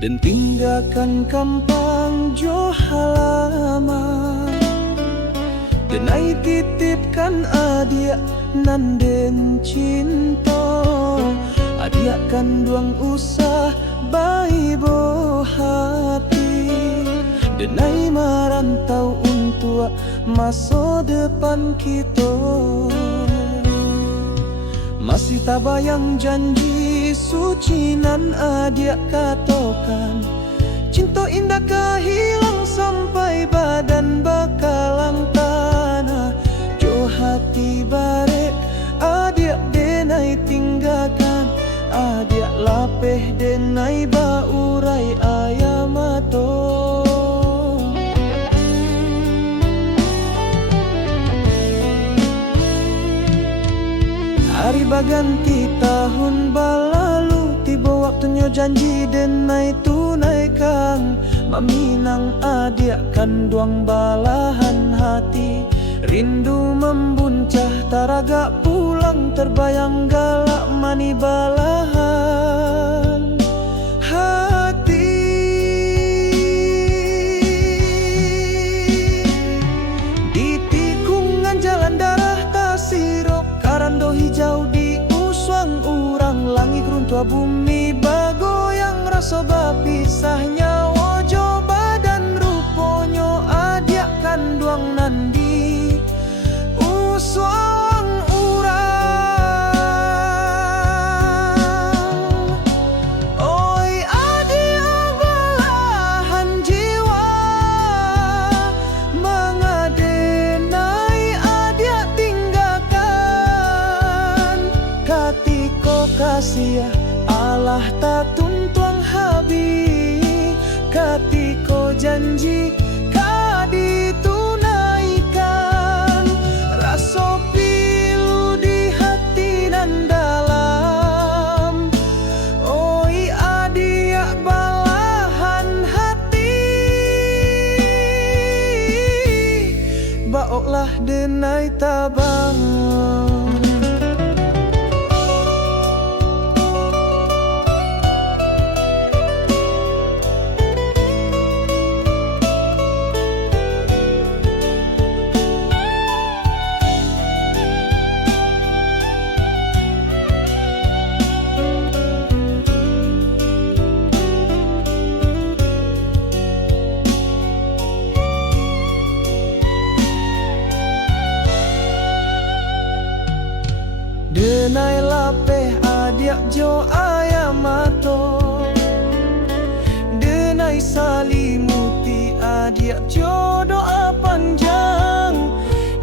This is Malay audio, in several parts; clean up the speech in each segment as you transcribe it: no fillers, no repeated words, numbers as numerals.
dan tinggalkan kampang jo halaman. Dan ai titipkan adia nan den cinta, adia kan duang usah bai bo hati. Dan ai marantau untuk masa depan kita. Masih tak bayang janji suci nan adia katakan, cinta indah kehilang sampai badan bakalang tanah. Jo hati barek adia denai tinggalkan, adia lapeh denai baurai ayamato. Hari baganti tahun balalu, tiba waktunya janji denai tunaikan. Maminang adia kan duang balahan hati, rindu membuncah taraga pulang, terbayang galak mani balahan hati. Di tikungan jalan darah tasirok, karando hijau di uswang urang, langit runtuh bumi bagoyang, rasa bapisahnya wojo badan ruponyo adia kan duang nandi uswang urang. Oi adia balahan jiwa, mengadenai adia tinggalkan. Katiko kasih Allah tak tuntuang habi, katiko janji kadi tunaikan. Rasa pilu di hati nan dalam, oi adia balahan hati. Baoklah denai tabang. Denai lapeh adia jo ayamato, denai salimuti adia jo doa panjang.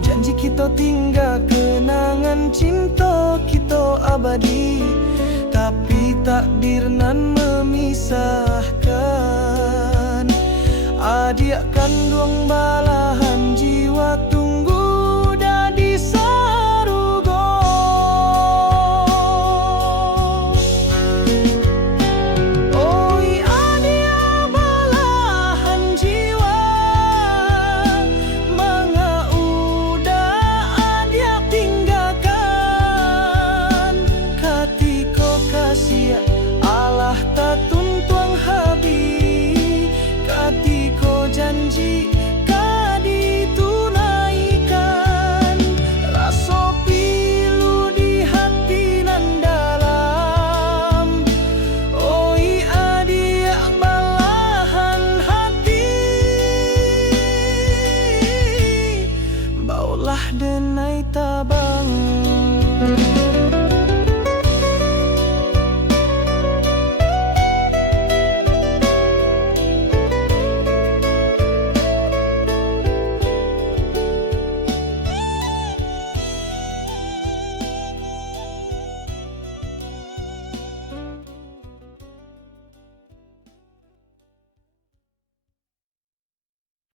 Janji kita tinggal kenangan cinta kita abadi, tapi takdir nan memisahkan. Adia kan duang